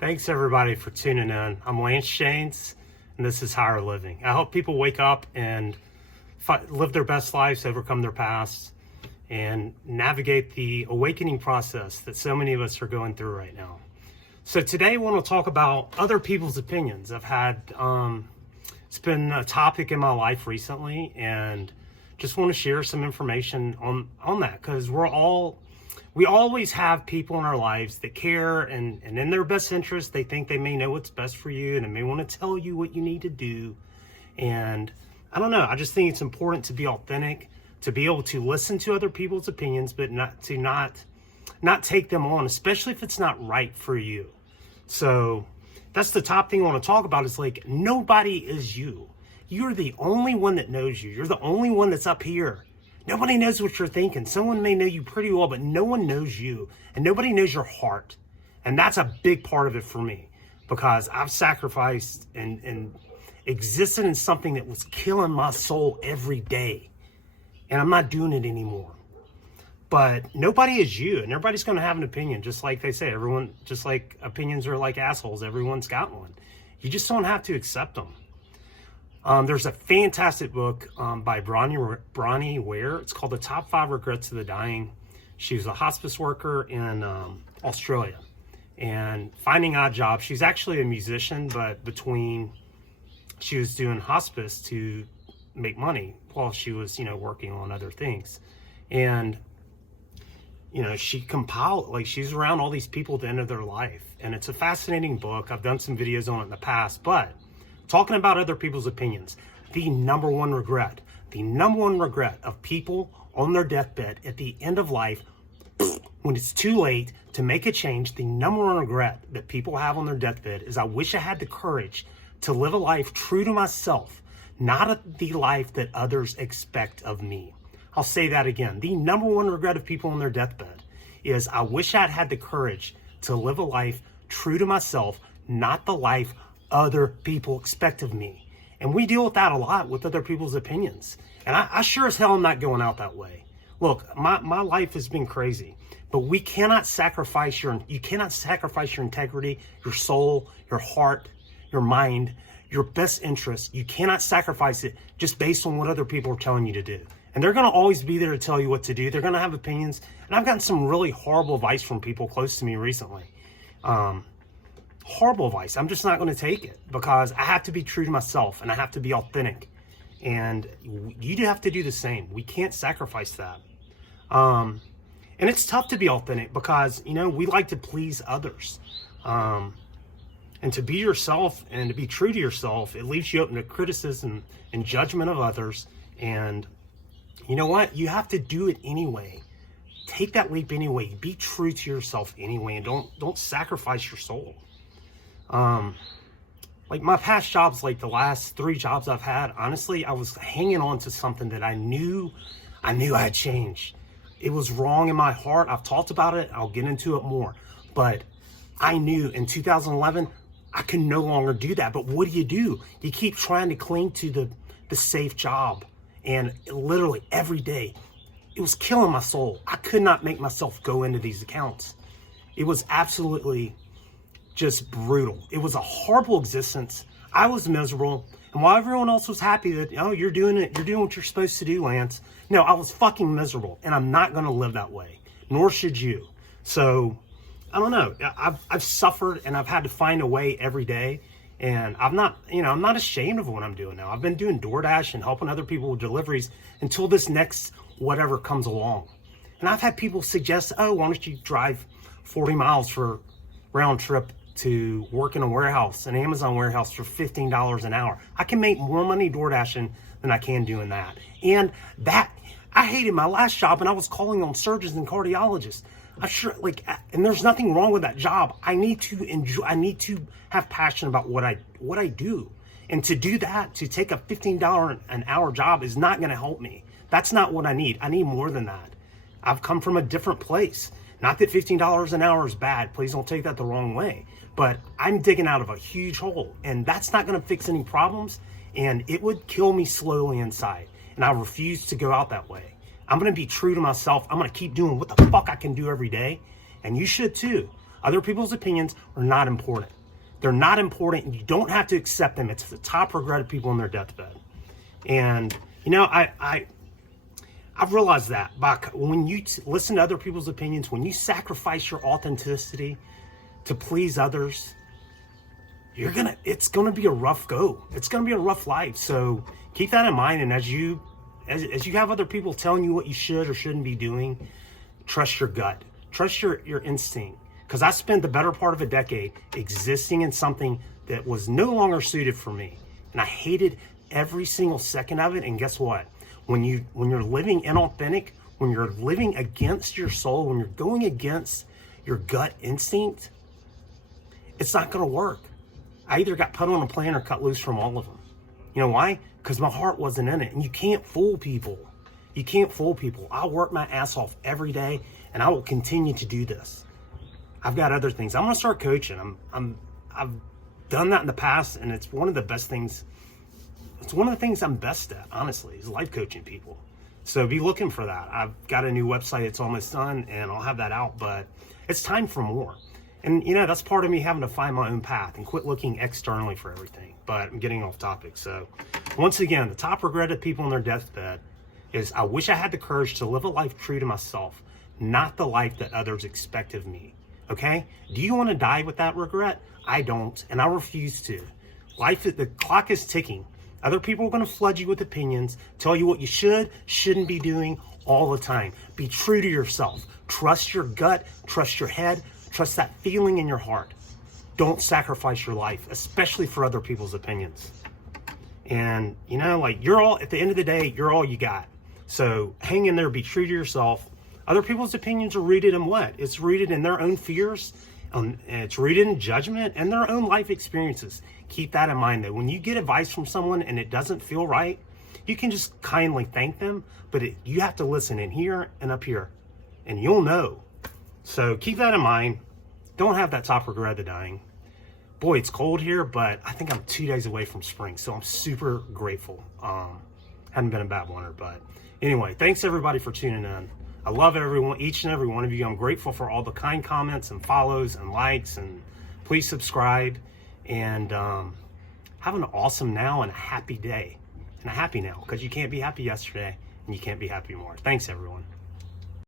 Thanks everybody for tuning in. I'm Jaynes, and this is Higher Living. I hope people wake up and live their best lives, overcome their past, and navigate the awakening process that so many of us are going through right now. So today I want to talk about other people's opinions. I've had, it's been a topic in my life recently, and just want to share some information on that, because we always have people in our lives that care, and in their best interest, they think they may know what's best for you, and they may want to tell you what you need to do. And I don't know, I just think it's important to be authentic, to be able to listen to other people's opinions, but not take them on, especially if it's not right for you. So that's the top thing I want to talk about, is like, nobody is you. You're the only one that knows you. You're the only one that's up here. Nobody knows what you're thinking. Someone may know you pretty well, but no one knows you, and nobody knows your heart. And that's a big part of it for me, because I've sacrificed and existed in something that was killing my soul every day, and I'm not doing it anymore. But nobody is you, and everybody's going to have an opinion, just like they say. Everyone, just like opinions are like assholes, everyone's got one. You just don't have to accept them. There's a fantastic book by Bronnie Ware. It's called The Top 5 Regrets of the Dying. She was a hospice worker in Australia, and finding odd jobs. She's actually a musician, but she was doing hospice to make money while she was, working on other things. And, she compiled, she's around all these people at the end of their life. And it's a fascinating book. I've done some videos on it in the past, but talking about other people's opinions, the number one regret of people on their deathbed at the end of life, when it's too late to make a change, the number one regret that people have on their deathbed is, I wish I had the courage to live a life true to myself, not the life that others expect of me. I'll say that again. The number one regret of people on their deathbed is, I wish I'd had the courage to live a life true to myself, not the life other people expect of me. And we deal with that a lot with other people's opinions. And I sure as hell am not going out that way. Look, my life has been crazy, but you cannot sacrifice your integrity, your soul, your heart, your mind, your best interest. You cannot sacrifice it just based on what other people are telling you to do. And they're going to always be there to tell you what to do. They're going to have opinions. And I've gotten some really horrible advice from people close to me recently. Horrible advice. I'm just not going to take it, because I have to be true to myself, and I have to be authentic. And you do have to do the same. We can't sacrifice that. And it's tough to be authentic, because, we like to please others. And to be yourself and to be true to yourself, it leaves you open to criticism and judgment of others. And you know what? You have to do it anyway. Take that leap anyway. Be true to yourself anyway, and don't sacrifice your soul. Like my past jobs, like the last 3 jobs I've had, honestly, I was hanging on to something that I knew I had changed. It was wrong in my heart. I've talked about it. I'll get into it more. But I knew in 2011, I could no longer do that. But what do? You keep trying to cling to the safe job. And literally every day, it was killing my soul. I could not make myself go into these accounts. It was absolutely just brutal. It was a horrible existence. I was miserable. And while everyone else was happy that, you're doing it, you're doing what you're supposed to do, Lance. No, I was fucking miserable, and I'm not going to live that way. Nor should you. So, I don't know. I've suffered, and I've had to find a way every day. And I'm not ashamed of what I'm doing now. I've been doing DoorDash and helping other people with deliveries until this next whatever comes along. And I've had people suggest, why don't you drive 40 miles for round trip to work in a warehouse, an Amazon warehouse, for $15 an hour. I can make more money door dashing than I can doing that. And I hated my last job, and I was calling on surgeons and cardiologists. And there's nothing wrong with that job. I need to have passion about what I do. And to do that, to take a $15 an hour job is not going to help me. That's not what I need. I need more than that. I've come from a different place. Not that $15 an hour is bad. Please don't take that the wrong way. But I'm digging out of a huge hole, and that's not going to fix any problems, and it would kill me slowly inside. And I refuse to go out that way. I'm going to be true to myself. I'm going to keep doing what the fuck I can do every day, and you should too. Other people's opinions are not important. They're not important, and you don't have to accept them. It's the top regret of people on their deathbed. And, you know, I've realized that when you listen to other people's opinions, when you sacrifice your authenticity to please others, it's gonna be a rough go. It's gonna be a rough life. So keep that in mind. And as you have other people telling you what you should or shouldn't be doing, trust your gut, trust your instinct. Because I spent the better part of a decade existing in something that was no longer suited for me, and I hated every single second of it. And guess what? When you're living inauthentic, when you're living against your soul, when you're going against your gut instinct, it's not going to work. I either got put on a plane or cut loose from all of them. You know why? Because my heart wasn't in it. And you can't fool people. You can't fool people. I work my ass off every day, and I will continue to do this. I've got other things. I'm going to start coaching. I've done that in the past, and it's one of the best things. It's one of the things I'm best at, honestly, is life coaching people. So be looking for that. I've got a new website. It's almost done, and I'll have that out, but it's time for more. And, you know, that's part of me having to find my own path and quit looking externally for everything. But I'm getting off topic. So once again, the top regret of people on their deathbed is I wish I had the courage to live a life true to myself, not the life that others expect of me. Okay? Do you want to die with that regret? I don't, and I refuse to. The clock is ticking. Other people are going to flood you with opinions, tell you what you shouldn't be doing all the time. Be true to yourself. Trust your gut, trust your head, trust that feeling in your heart. Don't sacrifice your life, especially for other people's opinions. And, you know, like, at the end of the day, you're all you got. So hang in there, be true to yourself. Other people's opinions are rooted in what? It's rooted in their own fears, and it's rooted in judgment and their own life experiences. Keep that in mind, though. When you get advice from someone and it doesn't feel right, you can just kindly thank them, but you have to listen in here and up here, and you'll know. So keep that in mind. Don't have that top regret of dying. Boy, it's cold here, but I think I'm 2 days away from spring, so I'm super grateful. Hadn't been a bad winter, but anyway, thanks everybody for tuning in. I love everyone, each and every one of you. I'm grateful for all the kind comments and follows and likes, and please subscribe, and have an awesome now and a happy day, and a happy now, because you can't be happy yesterday and you can't be happy more. Thanks everyone.